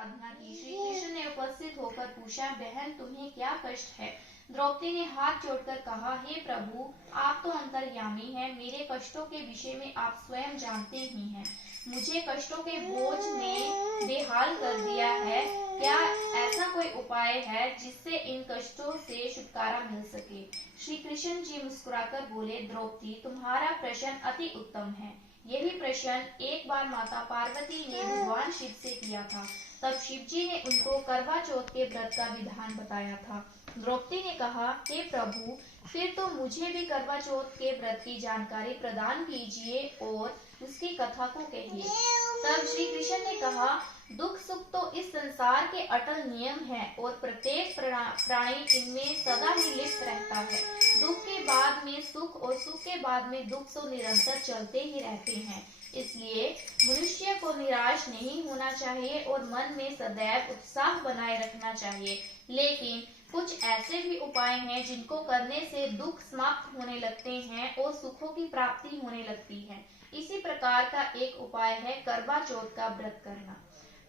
आराधना की। श्री कृष्ण ने उपस्थित होकर पूछा, बहन तुम्हें क्या कष्ट है? द्रौपदी ने हाथ जोड़कर कहा, हे प्रभु, आप तो अंतर्यामी हैं, मेरे कष्टों के विषय में आप स्वयं जानते ही हैं। मुझे कष्टों के बोझ ने बेहाल कर दिया है। क्या ऐसा कोई उपाय है जिससे इन कष्टों से छुटकारा मिल सके? श्री कृष्ण जी मुस्कुराकर बोले, द्रौपदी, तुम्हारा प्रश्न अति उत्तम है। यही प्रश्न एक बार माता पार्वती ने भगवान शिव से किया था। तब शिव जी ने उनको करवा चौथ के व्रत का विधान बताया था। द्रौपदी ने कहा, हे प्रभु, फिर तो मुझे भी करवा चौथ के व्रत की जानकारी प्रदान कीजिए और उसकी कथा को कहिए। तब श्री कृष्ण ने कहा, दुख सुख तो इस संसार के अटल नियम हैं और प्रत्येक प्राणी इनमें सदा ही लिप्त रहता है। दुख के बाद में सुख और सुख के बाद में दुख तो निरंतर चलते ही रहते हैं। इसलिए मनुष्य को निराश नहीं होना चाहिए और मन में सदैव उत्साह बनाए रखना चाहिए। लेकिन कुछ ऐसे भी उपाय हैं जिनको करने से दुख समाप्त होने लगते हैं और सुखों की प्राप्ति होने लगती है। इसी प्रकार का एक उपाय है करवा चौथ का व्रत करना।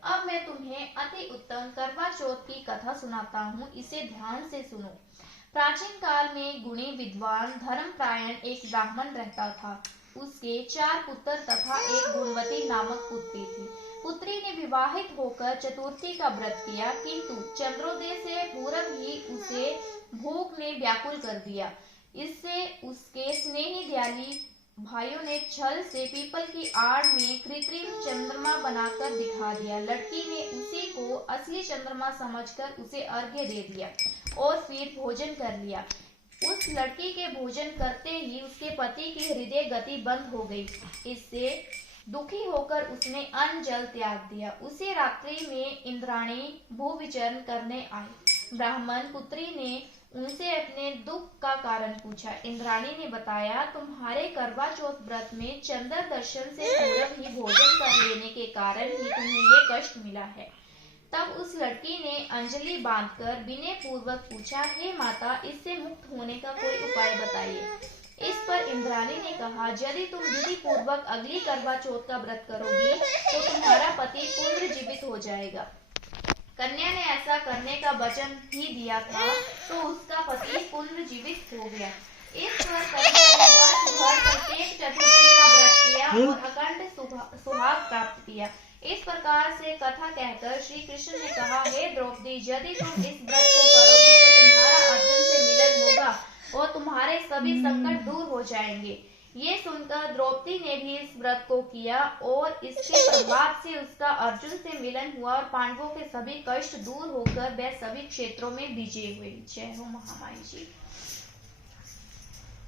अब मैं तुम्हें अति उत्तम करवा चौथ की कथा सुनाता हूँ, इसे ध्यान से सुनो। प्राचीन काल में गुणी विद्वान धर्मपरायण एक ब्राह्मण रहता था। उसके 4 पुत्र तथा एक गुणवती नामक पुत्री थी। पुत्री ने विवाहित होकर चतुर्थी का व्रत किया, किंतु चंद्रोदय से पूर्व ही उसे भूख ने व्याकुल कर दिया। इससे उसके स्नेही दयाली भाइयों ने छल से पीपल की आड़ में कृत्रिम चंद्रमा बनाकर दिखा दिया। लड़की ने उसी को असली चंद्रमा समझकर उसे अर्घ्य दे दिया और फिर भोजन कर लिया। उस लड़की के भोजन करते ही उसके पति की हृदय गति बंद हो गई। इससे दुखी होकर उसने अन्न जल त्याग दिया। उसी रात्रि में इंद्राणी भूविचरण करने आई। ब्राह्मण पुत्री ने उनसे अपने दुख का कारण पूछा। इंद्राणी ने बताया, तुम्हारे करवा चौथ व्रत में चंद्र दर्शन से पूर्व ही भोजन कर लेने के कारण ही तुम्हें ये कष्ट मिला है। तब उस लड़की ने अंजलि बांधकर विनय पूर्वक पूछा, हे माता, इससे मुक्त होने का कोई उपाय बताइए। इस पर इंद्राणी ने कहा, यदि तुम विधि पूर्वक अगली करवा चौथ का व्रत करोगी तो तुम्हारा पति पुनर्जीवित हो जाएगा। कन्या ने ऐसा करने का वचन ही दिया था तो उसका पति पुनर्जीवित हो गया। इस पर कन्या ने वर्ष भर प्रत्येक चतुर्थी का व्रत किया और अखंड सुहाग प्राप्त किया। इस प्रकार से कथा कहकर श्री कृष्ण ने कहा, हे द्रौपदी, यदि तुम इस व्रत को करोगी तो तुम्हारा अर्जुन से मिलन होगा और तुम्हारे सभी संकट दूर हो जाएंगे। ये सुनकर द्रौपदी ने भी इस व्रत को किया और इसके प्रभाव से उसका अर्जुन से मिलन हुआ और पांडवों के सभी कष्ट दूर होकर वह सभी क्षेत्रों में विजय हुए। जय हो महामाई जी।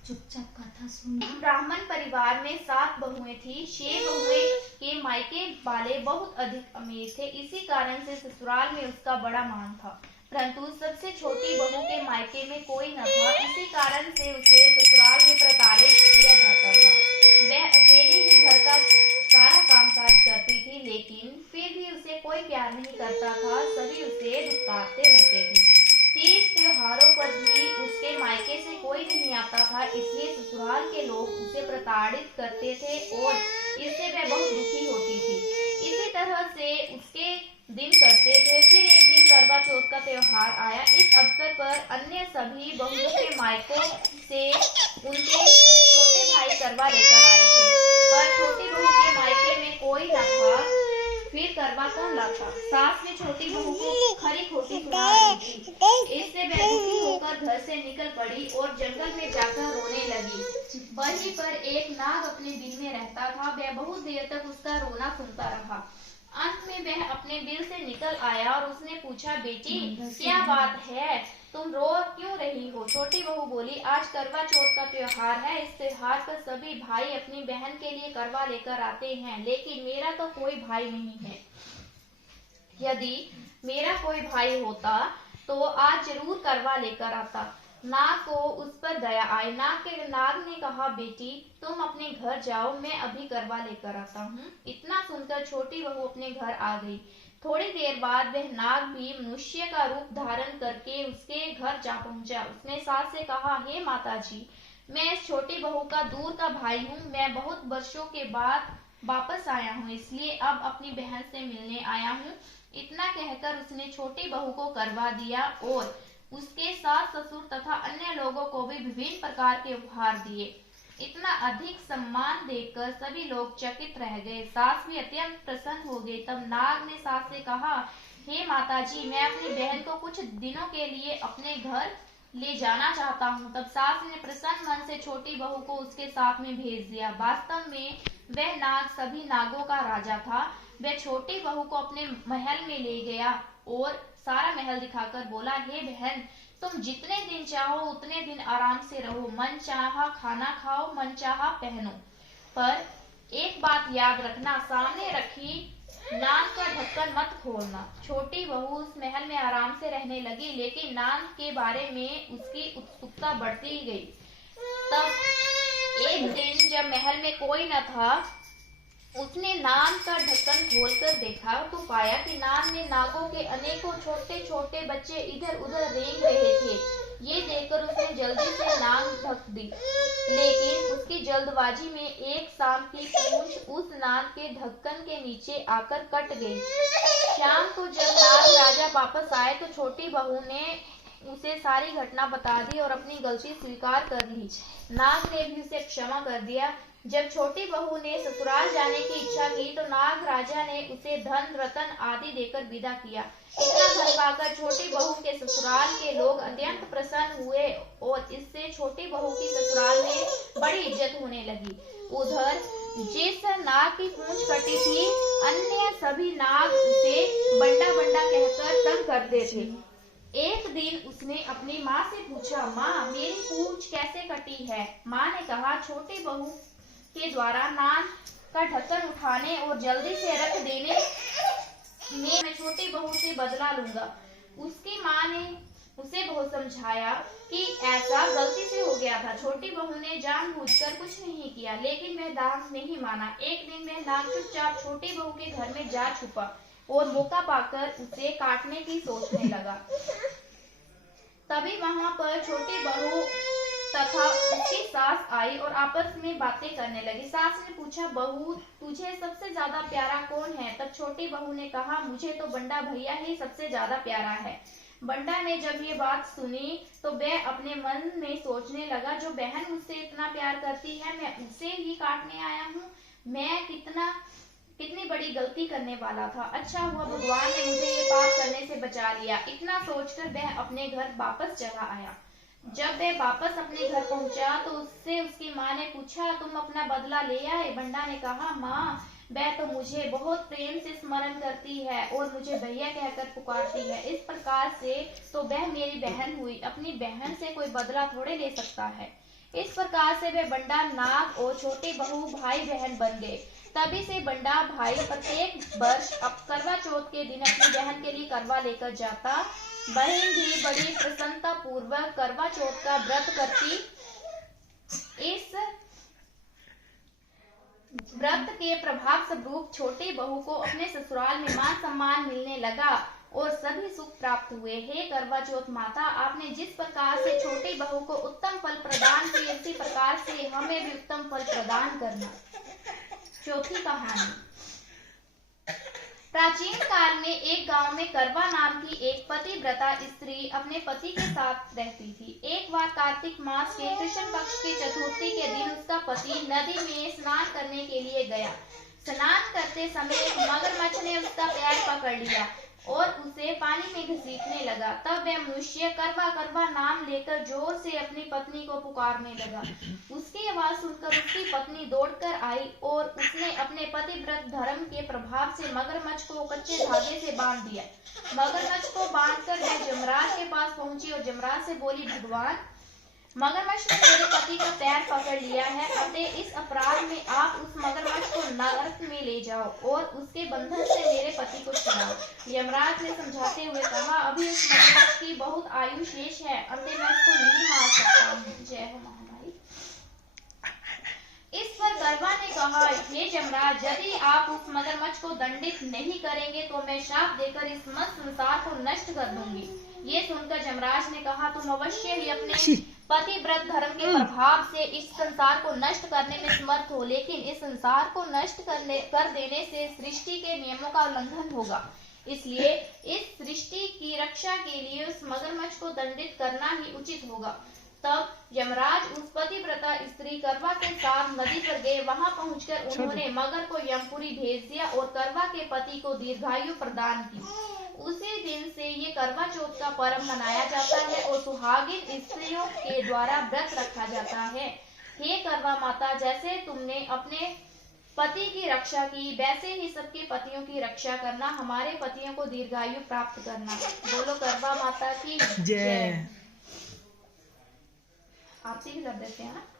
चुपचाप कथा सुनना। ब्राह्मण परिवार में 7 बहुएं थी। 6 बहुएं के मायके वाले बहुत अधिक अमीर थे। इसी कारण से ससुराल में उसका बड़ा मान था, परंतु सबसे छोटी बहू के मायके में कोई न था। इसी कारण से उसे ससुराल में प्रताड़ित किया जाता था। वह अकेली ही घर का सारा कामकाज करती थी, लेकिन फिर भी उसे कोई प्यार नहीं करता था। सभी उसे दुत्कारते रहते थे। तीज त्योहारों पर भी उसके मायके से कोई नहीं आता था, इसलिए ससुराल के लोग उसे प्रताड़ित करते थे और इससे वह बहुत दुखी होती थी। इसी तरह से उसके दिन कटते थे। फिर एक दिन करवा चौथ का त्योहार आया। इस अवसर पर अन्य सभी बहुओं के मायकों से उनके छोटे भाई करवा लेकर आए थे, पर छोटी बहू के मायके में कोई न था। फिर करवा कौन लाता? सास ने छोटी बहू को खरी खोटी सुना रही थी। इससे वह दुखी होकर घर से निकल पड़ी और जंगल में जाकर रोने लगी। वहीं पर एक नाग अपने बिल में रहता था। वह बहुत देर तक उसका रोना सुनता रहा। अंत में वह अपने बिल से निकल आया और उसने पूछा, बेटी, क्या बात है, तुम रो क्यों रही हो? छोटी बहू बोली, आज करवा चौथ का त्योहार है। इस त्योहार पर सभी भाई अपनी बहन के लिए करवा लेकर आते हैं, लेकिन मेरा तो कोई भाई नहीं है। यदि मेरा कोई भाई होता तो आज जरूर करवा लेकर आता। नाग को उस पर दया आई। नाग ने कहा, बेटी, तुम अपने घर जाओ, मैं अभी करवा लेकर आता हूँ। इतना सुनकर छोटी बहू अपने घर आ गई। थोड़ी देर बाद वह नाग भी मनुष्य का रूप धारण करके उसके घर जा पहुंचा। उसने सास से कहा, हे माता जी, मैं इस छोटी बहू का दूर का भाई हूँ। मैं बहुत वर्षों के बाद वापस आया हूँ, इसलिए अब अपनी बहन से मिलने आया हूँ। इतना कहकर उसने छोटी बहू को करवा दिया और उसके सास ससुर तथा अन्य लोगों को भी विभिन्न प्रकार के उपहार दिए। इतना अधिक सम्मान देखकर सभी लोग चकित रह गए। सास भी अत्यंत प्रसन्न हो गई। तब नाग ने सास से कहा, हे माताजी, मैं अपनी बहन को कुछ दिनों के लिए अपने घर ले जाना चाहता हूँ। तब सास ने प्रसन्न मन से छोटी बहू को उसके साथ में भेज दिया। वास्तव में वह नाग सभी नागों का राजा था। वह छोटी बहू को अपने महल में ले गया और सारा महल दिखाकर बोला, हे बहन, तुम जितने दिन चाहो उतने दिन आराम से रहो, मन चाहा खाना खाओ, मन चाहा पहनो, पर एक बात याद रखना, सामने रखी नाग का ढक्कन मत खोलना। छोटी बहू उस महल में आराम से रहने लगी, लेकिन नाग के बारे में उसकी उत्सुकता बढ़ती गई। तब एक दिन जब महल में कोई न था, उसने नाग का ढक्कन खोलकर देखा तो पाया कि नाग में नागों के अनेकों छोटे छोटे बच्चे इधर उधर रेंग रहे थे। ये देखकर उसने जल्दी से नाग ढक दी, लेकिन उसकी जल्दबाजी में एक सांप की पूंछ उस नाग के ढक्कन के नीचे आकर कट गई। शाम को जब नाग राजा वापस आए तो छोटी बहू ने उसे सारी घटना बता दी और अपनी गलती स्वीकार कर ली। नाग ने भी उसे क्षमा कर दिया। जब छोटी बहू ने ससुराल जाने की इच्छा की तो नाग राजा ने उसे धन रतन आदि देकर विदा किया। इतना धन पाकर छोटी बहू के ससुराल के लोग अत्यंत प्रसन्न हुए और इससे छोटी बहू की ससुराल में बड़ी इज्जत होने लगी। उधर जिस नाग की पूंछ कटी थी, अन्य सभी नाग उसे बंडा बंडा कहकर तंग करते थे। एक दिन उसने अपनी माँ से पूछा, माँ, मेरी पूंछ कैसे कटी है? माँ ने कहा, छोटी बहू के द्वारा नाग का ढक्कन उठाने और जल्दी से रख देने में मैं छोटी बहू से बदला लूंगा। उसकी माँ ने उसे बहुत समझाया कि ऐसा गलती से हो गया था। छोटी बहू ने जानबूझकर कुछ नहीं किया, लेकिन वह नाग नहीं माना। एक दिन वह नाग चुपचाप छोटी बहू के घर में जा छुपा और मौका पाकर उसे काटने की सोचने लगा। तभी वहां पर छोटी बहू तथा उसकी सास आई और आपस में बातें करने लगी। सास ने पूछा, बहू, तुझे सबसे ज्यादा प्यारा कौन है? तब छोटी बहू ने कहा, मुझे तो बंडा भैया ही सबसे ज्यादा प्यारा है। बंडा ने जब ये बात सुनी तो वह अपने मन में सोचने लगा, जो बहन मुझसे इतना प्यार करती है, मैं उसे ही काटने आया हूँ। मैं कितनी बड़ी गलती करने वाला था। अच्छा हुआ भगवान ने मुझे ये पाप करने से बचा लिया। इतना सोचकर वह अपने घर वापस चला आया। जब वह वापस अपने घर पहुंचा तो उससे उसकी माँ ने पूछा, तुम अपना बदला ले आए? बंडा ने कहा, माँ, वह तो मुझे बहुत प्रेम से स्मरण करती है और मुझे भैया कहकर पुकारती है। इस प्रकार से तो वह मेरी बहन हुई। अपनी बहन से कोई बदला थोड़े ले सकता है। इस प्रकार से वह बंडा, नाग और छोटी बहू भाई बहन बन गए। तभी से बंडा भाई प्रत्येक वर्ष अब करवा चौथ के दिन अपनी बहन के लिए करवा लेकर जाता। बहन भी बड़ी प्रसन्नता पूर्वक करवा चौथ का व्रत करती। इस व्रत के प्रभाव स्वरूप छोटी बहू को अपने ससुराल में मान सम्मान मिलने लगा और सभी सुख प्राप्त हुए। हे करवा चौथ माता, आपने जिस प्रकार से छोटी बहू को उत्तम फल प्रदान किए, इसी प्रकार से हमें भी उत्तम फल प्रदान करना। चौथी कहानी। प्राचीन काल में एक गांव में करवा नाम की एक पतिव्रता स्त्री अपने पति के साथ रहती थी। एक बार कार्तिक मास के कृष्ण पक्ष की चतुर्थी के दिन उसका पति नदी में स्नान करने के लिए गया। स्नान करते समय एक मगरमच्छ ने उसका पैर पकड़ लिया और उसे पानी में घसीटने लगा। तब वह मनुष्य करवा करवा नाम लेकर जोर से अपनी पत्नी को पुकारने लगा। उसकी आवाज सुनकर उसकी पत्नी दौड़कर आई और उसने अपने पतिव्रत धर्म के प्रभाव से मगरमच्छ को कच्चे धागे से बांध दिया। मगरमच्छ को बांधकर वह जमराज के पास पहुंची और जमराज से बोली, भगवान, मगरमच्छ ने मेरे पति का पैर पकड़ लिया है, अतः इस अपराध में आप उस मगरमच्छ को नरक में ले जाओ और उसके बंधन से मेरे पति को छुड़ाओ। यमराज ने समझाते हुए कहा, अभी उस मगरमच्छ की बहुत आयु शेष है, अतः मैं उसको नहीं मार सकता हूँ। जय हो महामाई। इस पर करवा ने कहा, हे यमराज, यदि आप उस मगरमच्छ को दंडित नहीं करेंगे तो मैं श्राप देकर इस मस्त संसार को नष्ट कर दूंगी। ये सुनकर यमराज ने कहा, तुम अवश्य ही अपने पतिव्रत धर्म के प्रभाव से इस संसार को नष्ट करने में समर्थ हो, लेकिन इस संसार को नष्ट कर देने से सृष्टि के नियमों का उल्लंघन होगा। इसलिए इस सृष्टि की रक्षा के लिए उस मगरमच्छ को दंडित करना ही उचित होगा। तब यमराज उस पतिव्रता स्त्री करवा के साथ नदी पर गए। वहां पहुंचकर उन्होंने मगर को यमपुरी भेज दिया और करवा के पति को दीर्घायु प्रदान की। उसी दिन से ये करवा चौथ का पर्व मनाया जाता है और सुहागिन स्त्रियों के द्वारा व्रत रखा जाता है। हे करवा माता, जैसे तुमने अपने पति की रक्षा की, वैसे ही सबके पतियों की रक्षा करना, हमारे पतियों को दीर्घायु प्राप्त करना। बोलो करवा माता की जय। आपसे भी कर देते हैं ना।